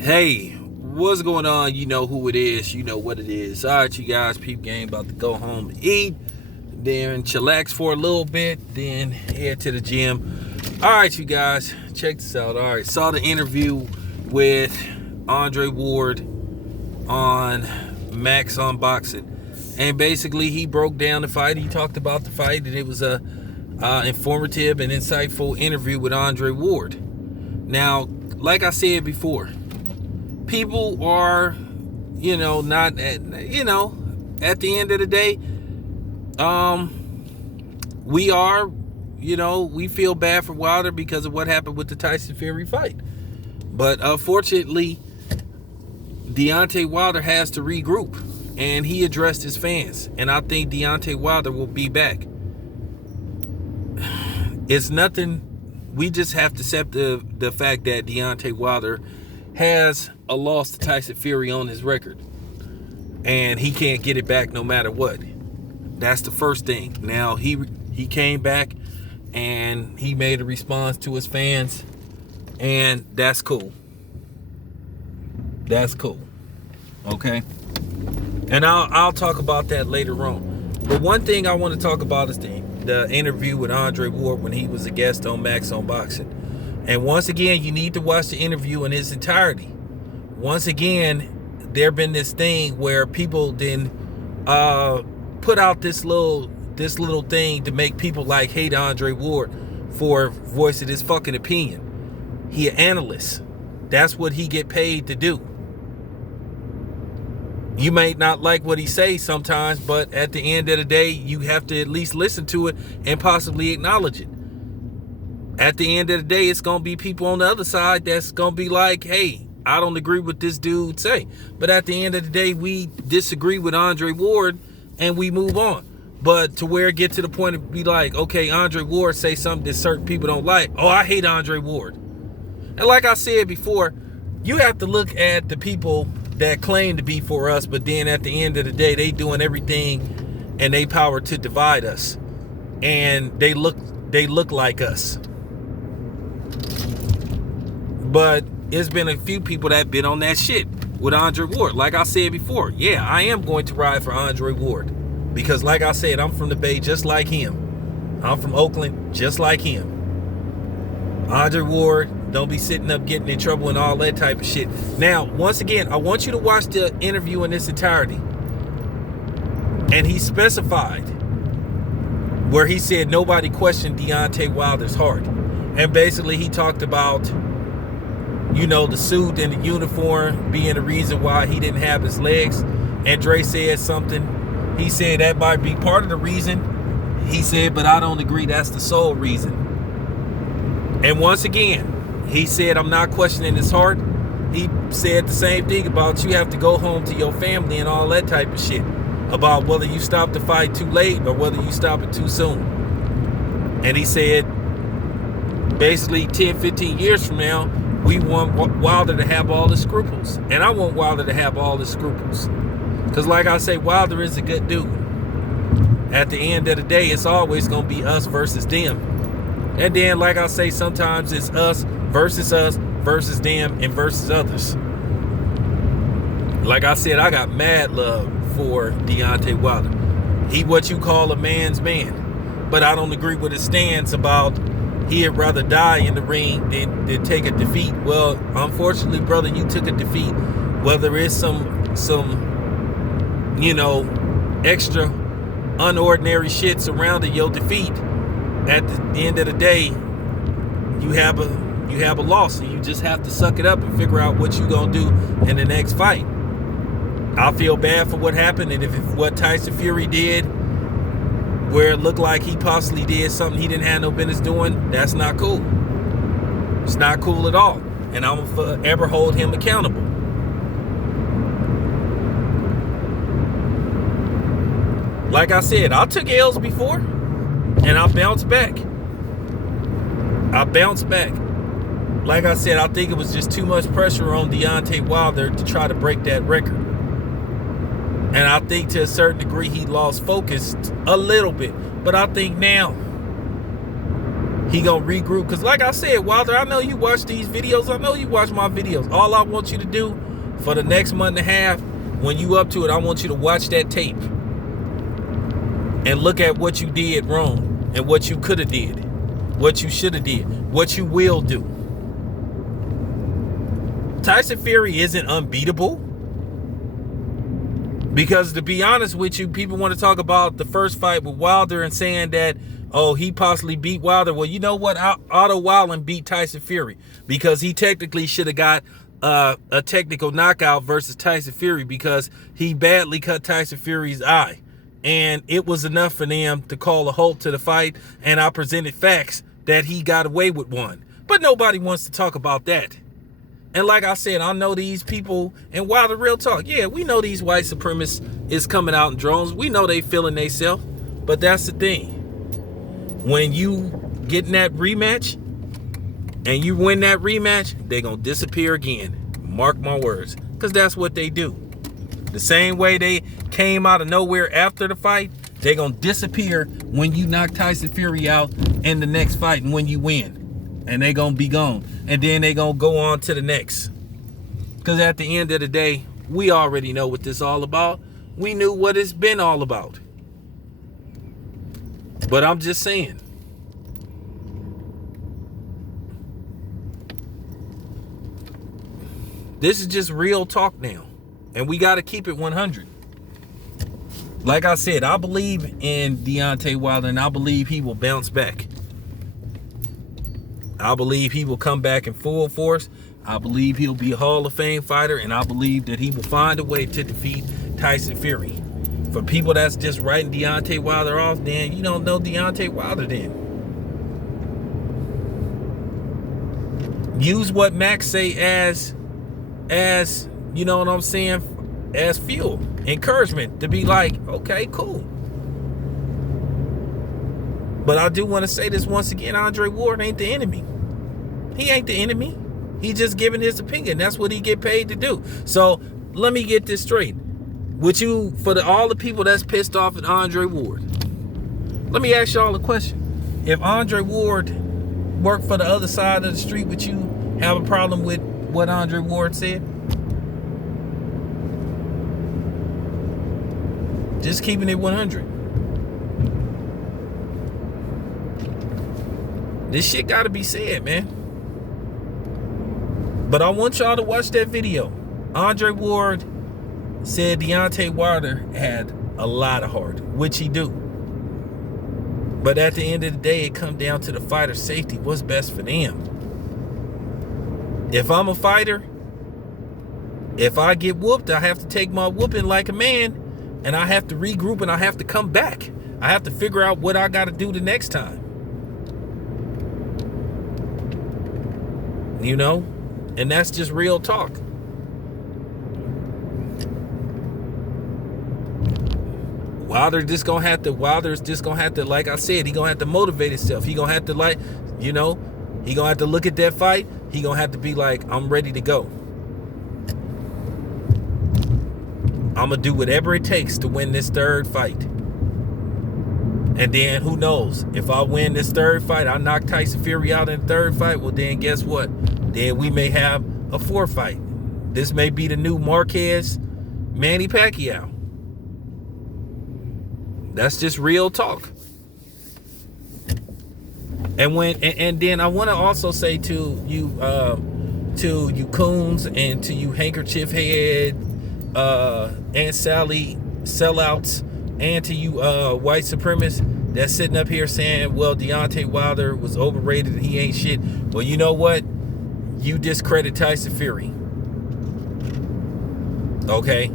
Hey, what's going on? You know who it is. You know what it is. All right, you guys, peep game about to go home and eat, then chillax for a little bit, then head to the gym. All right, you guys, check this out. All right, saw the interview with Andre Ward on Max on Boxing, and basically he broke down the fight. He talked about the fight, and it was a informative and insightful interview with Andre Ward. Now, like I said before, people are, not at the end of the day, we are, we feel bad for Wilder because of what happened with the Tyson Fury fight. But unfortunately, Deontay Wilder has to regroup, and he addressed his fans. And I think Deontay Wilder will be back. It's nothing. We just have to accept the fact that Deontay Wilder has a loss to Tyson Fury on his record, and he can't get it back no matter what. That's the first thing. Now he came back and he made a response to his fans, and that's cool. That's cool. Okay, and I'll talk about that later on. But one thing I want to talk about is the interview with Andre Ward when he was a guest on Max on Boxing. And once again, you need to watch the interview in its entirety. Once again, there been this thing where people then put out this little thing to make people like hate Andre Ward for voicing his fucking opinion. He an analyst. That's what he get paid to do. You may not like what he say sometimes, but at the end of the day, you have to at least listen to it and possibly acknowledge it. At the end of the day, it's going to be people on the other side that's going to be like, hey, I don't agree with this dude say. But at the end of the day, we disagree with Andre Ward and we move on. But to where it get to the point of be like, okay, Andre Ward say something that certain people don't like. Oh, I hate Andre Ward. And like I said before, you have to look at the people that claim to be for us, but then at the end of the day, they doing everything and they power to divide us. And they look like us. But it's been a few people that have been on that shit with Andre Ward. Like I said before, yeah, I am going to ride for Andre Ward. Because like I said, I'm from the Bay just like him. I'm from Oakland just like him. Andre Ward, don't be sitting up getting in trouble and all that type of shit. Now, once again, I want you to watch the interview in its entirety. And he specified where he said nobody questioned Deontay Wilder's heart. And basically he talked about, the suit and the uniform being the reason why he didn't have his legs. And Dre said something. He said that might be part of the reason. He said, but I don't agree that's the sole reason. And once again, he said, I'm not questioning his heart. He said the same thing about you have to go home to your family and all that type of shit. About whether you stop the fight too late or whether you stop it too soon. And he said, basically 10, 15 years from now, we want Wilder to have all the scruples. And I want Wilder to have all the scruples. Because like I say, Wilder is a good dude. At the end of the day, it's always going to be us versus them. And then, like I say, sometimes it's us versus them and versus others. Like I said, I got mad love for Deontay Wilder. He what you call a man's man. But I don't agree with his stance about he'd rather die in the ring than take a defeat. Well, unfortunately, brother, you took a defeat. Whether it's some extra unordinary shit surrounding your defeat, at the end of the day, you have a loss, and you just have to suck it up and figure out what you're gonna do in the next fight. I feel bad for what happened, and if what Tyson Fury did, where it looked like he possibly did something he didn't have no business doing, that's not cool. It's not cool at all, and I'm gonna forever hold him accountable. Like I said, I took L's before, and I bounced back. Like I said, I think it was just too much pressure on Deontay Wilder to try to break that record. And I think to a certain degree he lost focus a little bit. But I think now He gonna regroup. Because like I said, Wilder, I know you watch these videos. I know you watch my videos. All I want you to do for the next month and a half, when you up to it, I want you to watch that tape and look at what you did wrong and what you could have did, what you should have did, what you will do. Tyson Fury isn't unbeatable. Because to be honest with you, people want to talk about the first fight with Wilder and saying that, oh, he possibly beat Wilder. Well, you know what? Otto Wallin beat Tyson Fury because he technically should have got a technical knockout versus Tyson Fury because he badly cut Tyson Fury's eye. And it was enough for them to call a halt to the fight. And I presented facts that he got away with one. But nobody wants to talk about that. And like I said, I know these people, and while the real talk, yeah, we know these white supremacists is coming out in drones. We know they feeling themselves. But that's the thing. When you get in that rematch and you win that rematch, they're going to disappear again. Mark my words. Because that's what they do. The same way they came out of nowhere after the fight, they're going to disappear when you knock Tyson Fury out in the next fight and when you win. And they're going to be gone. And then they're going to go on to the next. Because at the end of the day, we already know what this is all about. We knew what it's been all about. But I'm just saying. This is just real talk now. And we got to keep it 100. Like I said, I believe in Deontay Wilder, and I believe he will bounce back. I believe he will come back in full force. I believe he'll be a Hall of Fame fighter, and I believe that he will find a way to defeat Tyson Fury. For people that's just writing Deontay Wilder off, then you don't know Deontay Wilder then. Use what Max say as you know what I'm saying, as fuel, encouragement to be like, okay, cool. But I do want to say this once again, Andre Ward ain't the enemy. He ain't the enemy. He just giving his opinion. That's what he get paid to do. So let me get this straight. Would you, for all the people that's pissed off at Andre Ward, let me ask y'all a question. If Andre Ward worked for the other side of the street, would you have a problem with what Andre Ward said? Just keeping it 100. This shit gotta be said, man. But I want y'all to watch that video. Andre Ward said Deontay Wilder had a lot of heart, which he do. But at the end of the day, it comes down to the fighter's safety. What's best for them? If I'm a fighter, if I get whooped, I have to take my whooping like a man. And I have to regroup and I have to come back. I have to figure out what I got to do the next time. You know? And that's just real talk. Wilder's just gonna have to, like I said, he gonna have to motivate himself. He gonna have to, like, you know, he gonna have to look at that fight. He gonna have to be like, I'm ready to go. I'm going to do whatever it takes to win this third fight. And then who knows? If I win this third fight, I knock Tyson Fury out in the third fight, well, then guess what? Then we may have a fourth fight. This may be the new Marquez Manny Pacquiao. That's just real talk. And then I want to also say to you coons and to you handkerchief head and Sally sellouts, and to you white supremacists that's sitting up here saying, well, Deontay Wilder was overrated and he ain't shit. Well, you know what? You discredit Tyson Fury. Okay?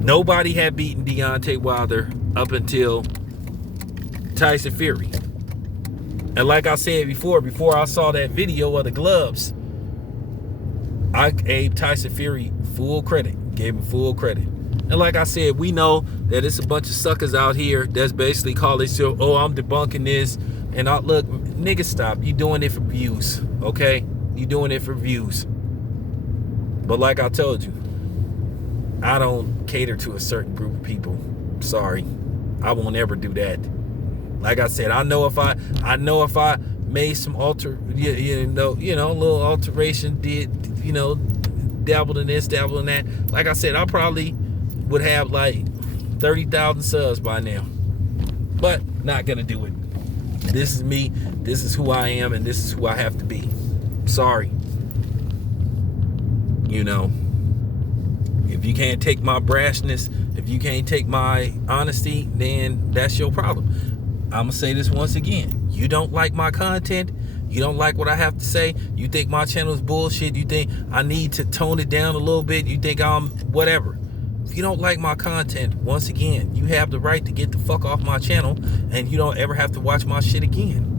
Nobody had beaten Deontay Wilder up until Tyson Fury. And like I said before I saw that video of the gloves, I gave Tyson Fury full credit. Gave him full credit. And like I said, we know that it's a bunch of suckers out here that's basically calling themselves, oh, I'm debunking this. And look, nigga, stop. You doing it for views, okay? You doing it for views. But like I told you, I don't cater to a certain group of people. Sorry. I won't ever do that. Like I said, I know if I made some a little alteration, dabbled in this, dabbled in that. Like I said, I probably would have like 30,000 subs by now. But not gonna do it. This is me, this is who I am, and this is who I have to be. Sorry. If you can't take my brashness, if you can't take my honesty, then that's your problem. I'm gonna say this once again. You don't like my content, you don't like what I have to say, you think my channel is bullshit, you think I need to tone it down a little bit, you think I'm whatever. If you don't like my content, once again, you have the right to get the fuck off my channel, and you don't ever have to watch my shit again.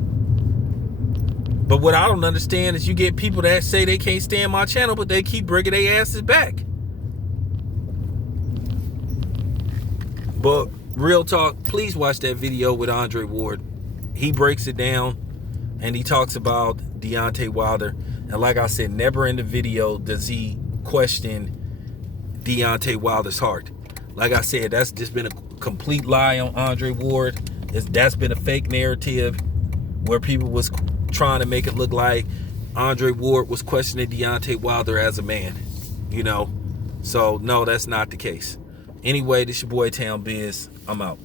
But what I don't understand is you get people that say they can't stand my channel, but they keep bringing their asses back. But real talk, please watch that video with Andre Ward. He breaks it down, and he talks about Deontay Wilder. And like I said, never in the video does he question Deontay Wilder's heart. Like I said, that's just been a complete lie on Andre Ward. That's been a fake narrative where people was trying to make it look like Andre Ward was questioning Deontay Wilder as a man. So no, that's not the case. Anyway, this your boy Town Biz. I'm out.